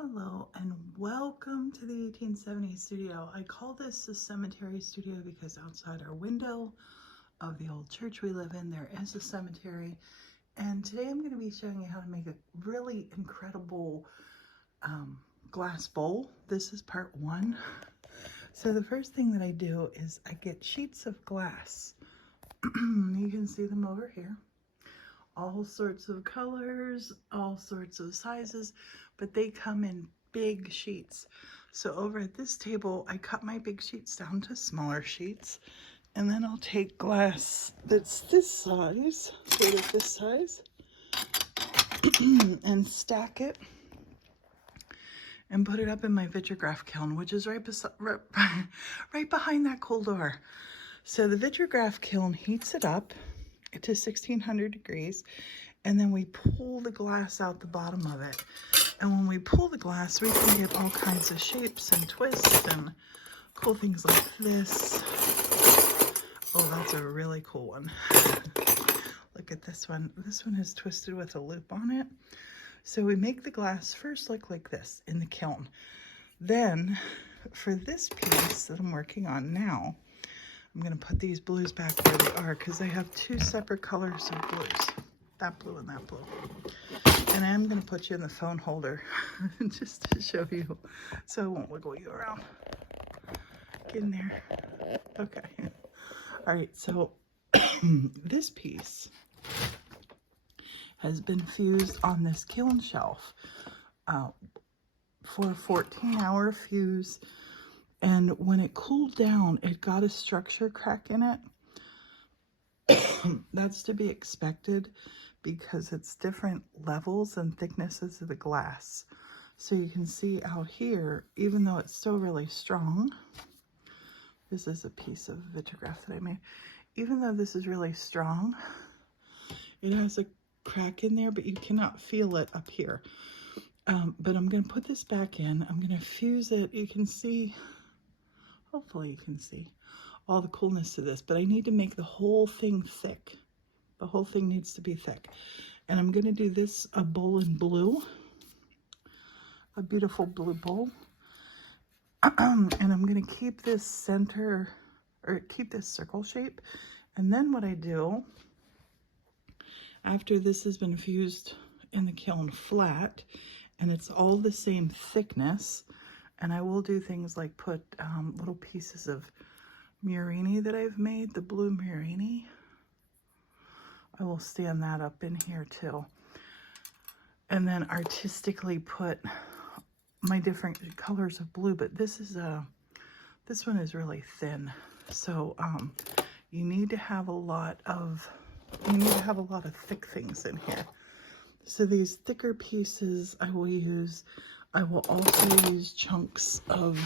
Hello and welcome to the 1870 studio. I call this the cemetery studio because outside our window of the old church we live in, there is a cemetery. And today I'm going to be showing you how to make a really incredible glass bowl. This is part one. So the first thing that I do is I get sheets of glass. You can see them over here. All sorts of colors, all sorts of sizes, but they come in big sheets. So over at this table, I cut my big sheets down to smaller sheets, and then I'll take glass that's this size, sort of this size, and stack it and put it up in my vitragraph kiln, which is right behind that cool door. So the vitragraph kiln heats it up to 1600 degrees, and then we pull the glass out the bottom of it. And when we pull the glass, we can get all kinds of shapes and twists and cool things like this. Oh, that's a really cool one. Look at this one. This one is twisted with a loop on it. So we make the glass first look like this in the kiln. Then for this piece that I'm working on now, I'm going to put these blues back where they are because I have two separate colors of blues, that blue and that blue. And I'm going to put you in the phone holder just to show you so I won't wiggle you around. Get in there. Okay. All right, so this piece has been fused on this kiln shelf for a 14-hour fuse. And when it cooled down, it got a structure crack in it. That's to be expected because it's different levels and thicknesses of the glass. So you can see out here, even though it's still really strong, this is a piece of vitragraph that I made. Even though this is really strong, it has a crack in there, but you cannot feel it up here. But I'm going to put this back in. I'm going to fuse it. You can see, hopefully you can see all the coolness to this, but I need to make the whole thing thick. The whole thing needs to be thick. And I'm going to do this, a bowl in blue, a beautiful blue bowl. And I'm going to keep this center, or keep this circle shape. And then what I do, after this has been fused in the kiln flat, and it's all the same thickness, and I will do things like put little pieces of murrine that I've made, the blue murrine. I will stand that up in here too. And then artistically put my different colors of blue, but this one is really thin. So you need to have a lot of thick things in here. So these thicker pieces I will use. I will also use chunks of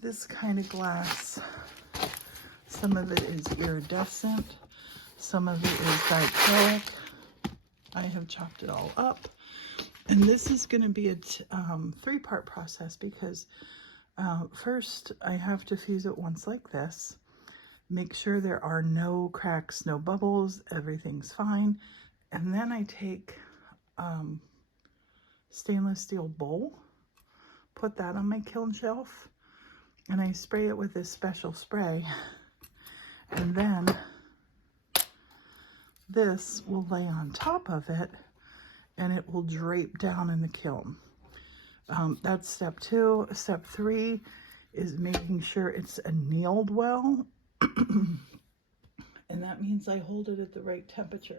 this kind of glass. Some of it is iridescent. Some of it is dichroic. I have chopped it all up. And this is going to be a three-part process because first I have to fuse it once like this. Make sure there are no cracks, no bubbles, everything's fine. And then I take stainless steel bowl, put that on my kiln shelf, and I spray it with this special spray. And then this will lay on top of it and it will drape down in the kiln. That's step 2. Step 3 is making sure it's annealed well. And that means I hold it at the right temperature.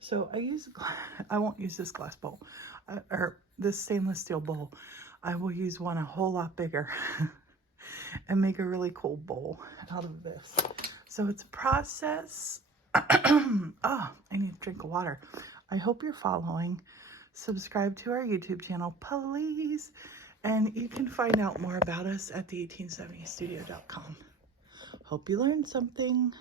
So I won't use this glass bowl or this stainless steel bowl. I will use one a whole lot bigger and make a really cool bowl out of this. So it's a process. Oh, I need a drink of water. I hope you're following. Subscribe to our YouTube channel, please. And you can find out more about us at the 1870studio.com. Hope you learned something.